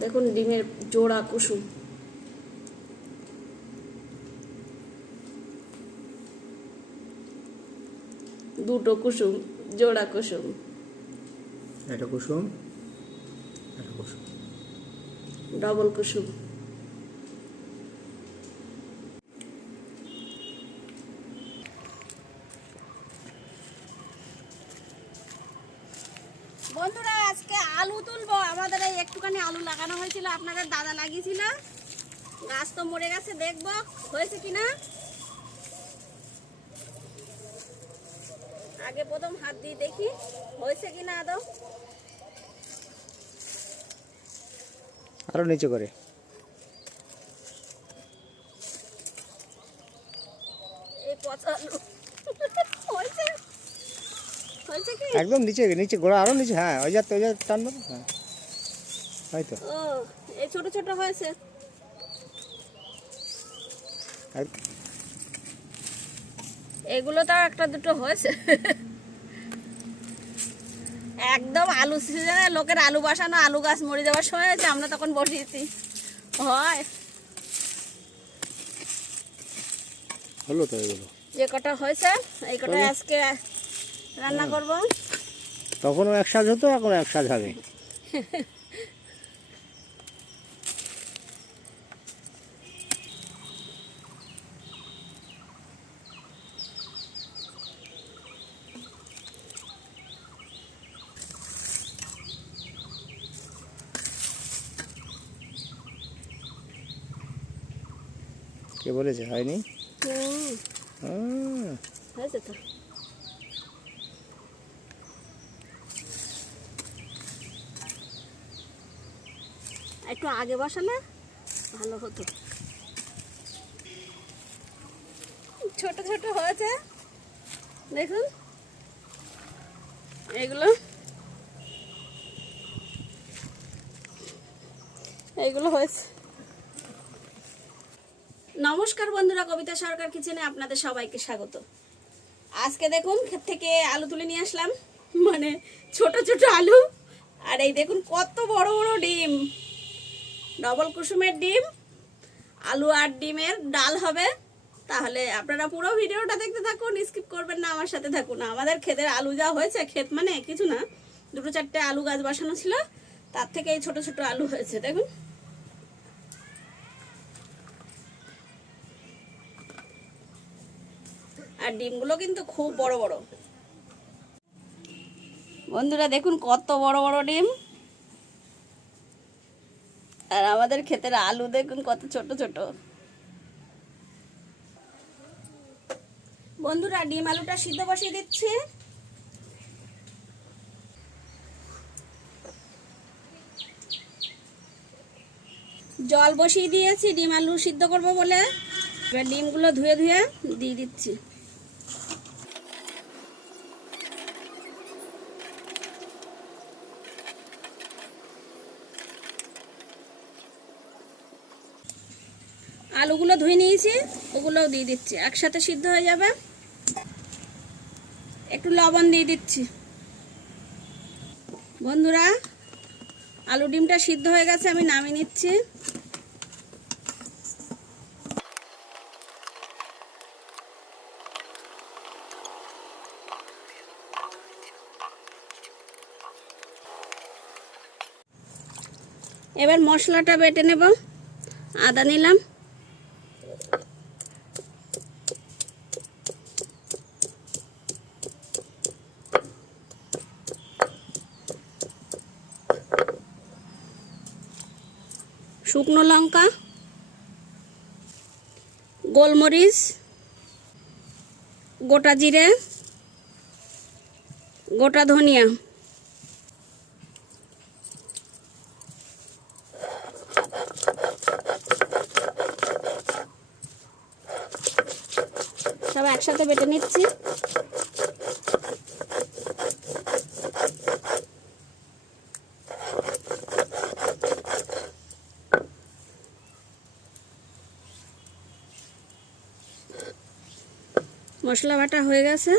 দেখুন ডিমের জোড়া কুসুম। দুটো কুসুম জোড়া কুসুম। এটা কুসুম এটা কুসুম। ডবল কুসুম বন্ধুরা আজকে আলু তুলবো আমাদের এই একটুখানি আলু লাগানো হয়েছিল আপনাদের দাদা লাগিয়েছিল। গাছ তো মরে গেছে দেখব হয়েছে কিনা? আগে প্রথম হাত দিয়ে দেখি হয়েছে কিনা আদৌ? আরও নিচে করে। একদম নিচে নিচে গোড়া আরও নিচে হ্যাঁ ওই যাতে ওই যাতে টান হ্যাঁ। হয়তো ও এই ছোট ছোট হয়েছে। এগুলো তো একটা দুটো হয়েছে। একদম আলু সিজনে লোকের আলু বাসানো আলু গাছ মরে যাওয়ার সময় হয়েছে আমরা তখন বসিয়েছি। হয়। হলো তো এগুলো। যে কটা হয়েছে এই কটা আজকে রান্না করব। তখনও এক সাজ হতো এখন এক সাজ হবে। কে বলেছে হয়নি? একটু আগে বসালে ভালো হতো। ছোট ছোট হয়েছে। দেখুন। এগুলো। এগুলো হয়েছে। নমস্কার বন্ধুরা, কবিতা সরকার কিচেনে আপনাদের সবাইকে স্বাগত। আজকে দেখুন, ক্ষেত থেকে আলু তুলে নিয়ে আসলাম। মানে ছোট ছোট আলু। আর এই দেখুন, কত বড় বড় ডিম। ডবল কুসুমের ডিম, আলু আর ডিমের ডাল হবে। তাহলে আপনারা পুরো ভিডিওটা দেখতে থাকুন, স্কিপ করবেন না, আমার সাথে থাকুন। আমাদের ক্ষেতের আলু যা হয়েছে, ক্ষেত মানে কিছু না, দুটো চারটে আলু গাছ বসানো ছিল। তার থেকে এই ছোট ছোট আলু হয়েছে, দেখুন। আর ডিমগুলো কিন্তু খুব বড় বড়। বন্ধুরা দেখুন কত বড় বড় ডিম। আর আমাদের ক্ষেতের আলু দেখুন কত ছোট ছোট। বন্ধুরা ডিম আলুটা সিদ্ধ বসিয়ে দিচ্ছি। জল বসিয়ে দিয়েছি ডিম আলু সিদ্ধ করব বলে। এবার ডিমগুলো ধুয়ে ধুয়ে দিয়ে দিচ্ছি। আলুগুলো ধুয়ে নিয়েছি, ওগুলোও দিয়ে দিচ্ছি। একসাথে সিদ্ধ হয়ে যাবে। একটু লবণ দিয়ে দিচ্ছি। বন্ধুরা, আলু ডিমটা সিদ্ধ হয়ে গেছে, আমি নামিয়ে নিচ্ছি। এবার মশলাটা বেটে নেব। আদা নিলাম। শুকনো লঙ্কা গোলমরিচ গোটা জিরে গোটা ধনিয়া। সব একসাথে বেটে নিচ্ছি। মশলা বাটা হয়ে গেছে।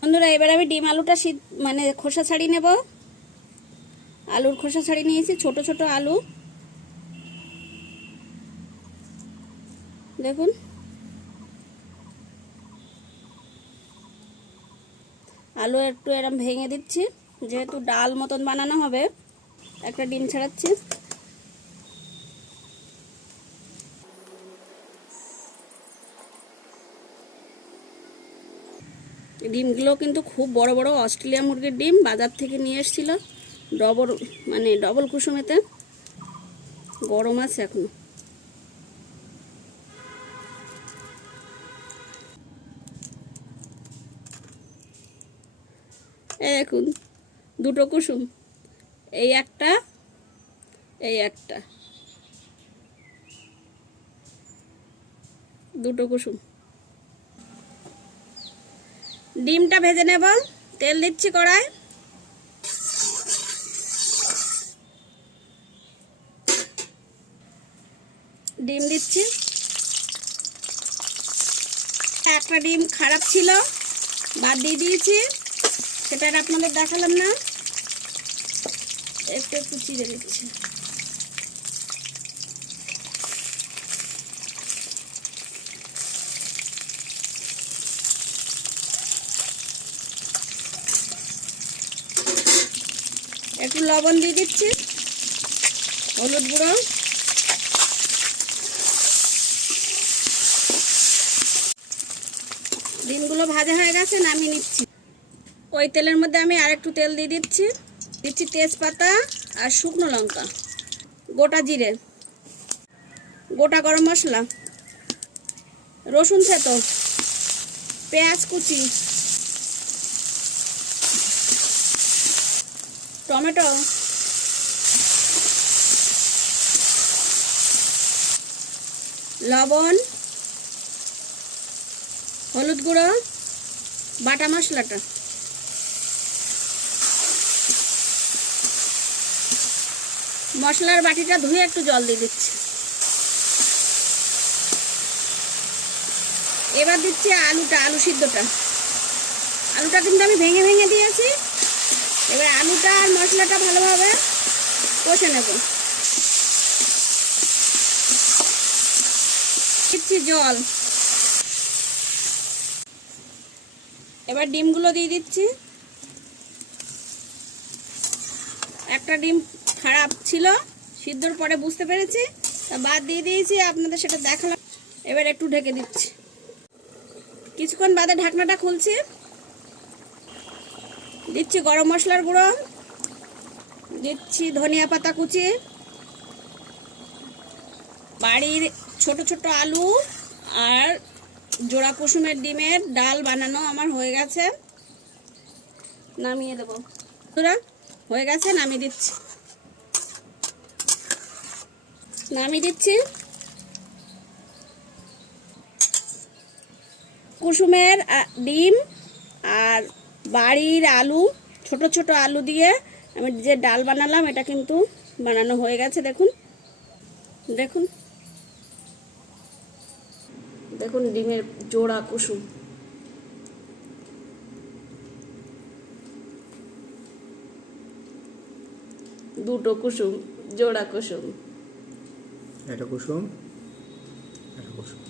বন্ধুরা, এবার আমি ডিম আলুটা শীত মানে খোসা ছাড়িয়ে নেব। আলুর খোসা ছাড়িয়ে নিয়েছি, ছোট ছোট আলু। দেখুন। আলু একটু এরম ভেঙে দিচ্ছি, যেহেতু ডাল মতন বানানো হবে, একটা ডিম ছাড়াচ্ছি। ডিমগুলো কিন্তু খুব বড় বড় অস্ট্রেলিয়া মুরগির ডিম বাজার থেকে নিয়ে এসেছিল। ডবল মানে ডবল কুসুমেতে। গরম আছে এখনও। দেখুন, দুটো কুসুম। এই একটা এই একটা। দুটো কুসুম। ডিমটা ভেজে নেব। তেল দিচ্ছি কড়ায় ডিম দিচ্ছি। একটা ডিম খারাপ ছিল, বাদ দিয়ে দিয়েছি। সেটা আপনাদের দেখালাম না। একটু একটু চিড়ে দিচ্ছি। একটু লবণ দিয়ে দিচ্ছি। হলুদ গুঁড়ো। ডিমগুলো ভাজা হয়ে গেছে, নামিয়ে নিচ্ছি। ওই তেলের মধ্যে আমি আর একটু তেল দিয়ে দিচ্ছি। দিচ্ছি তেজপাতা আর শুকনো লঙ্কা, গোটা জিরে, গোটা গরম মশলা, রসুন থেতো, পেঁয়াজ কুচি। টমেটো। লবণ, হলুদ গুঁড়ো, বাটা মশলাটা। মশলার বাটিটা ধুয়ে একটু জল দিয়ে দিচ্ছি। এবার দিচ্ছি আলুটা, আলু সিদ্ধটা। আলুটা কিন্তু আমি ভেঙে ভেঙে দিয়েছি। এবার আলুটা আর মশলাটা ভালোভাবে কষে নেব। দিচ্ছি জল। এবার ডিমগুলো দিয়ে দিচ্ছি। একটা ডিম খারাপ ছিল, সিদ্ধর পরে বুঝতে পেরেছি, তা বাদ দিয়ে দিয়েছি, আপনাদের সেটা দেখালাম। এবার একটু ঢেকে দিচ্ছি। কিছুক্ষণ বাদে ঢাকনাটা খুলছি। দিচ্ছি গরম মশলার গুঁড়ো দিচ্ছি ধনিয়া পাতা কুচি বাড়ির ছোট ছোট আলু আর জোড়া কুসুমের ডিমের ডাল বানানো আমার হয়ে গেছে। নামিয়ে দেবো। বন্ধুরা, হয়ে গেছে নামিয়ে দিচ্ছি। নামিয়ে দিচ্ছি। কুসুমের ডিম আর বাড়ির আলু ছোট ছোট আলু দিয়ে আমি যে ডাল বানালাম এটা কিন্তু বানানো হয়ে গেছে দেখুন। দেখুন। দেখুন ডিমের জোড়া কুসুম। দুটো কুসুম জোড়া কুসুম। এটা কুসুম এটা কুসুম।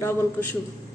ডবল কুসুম।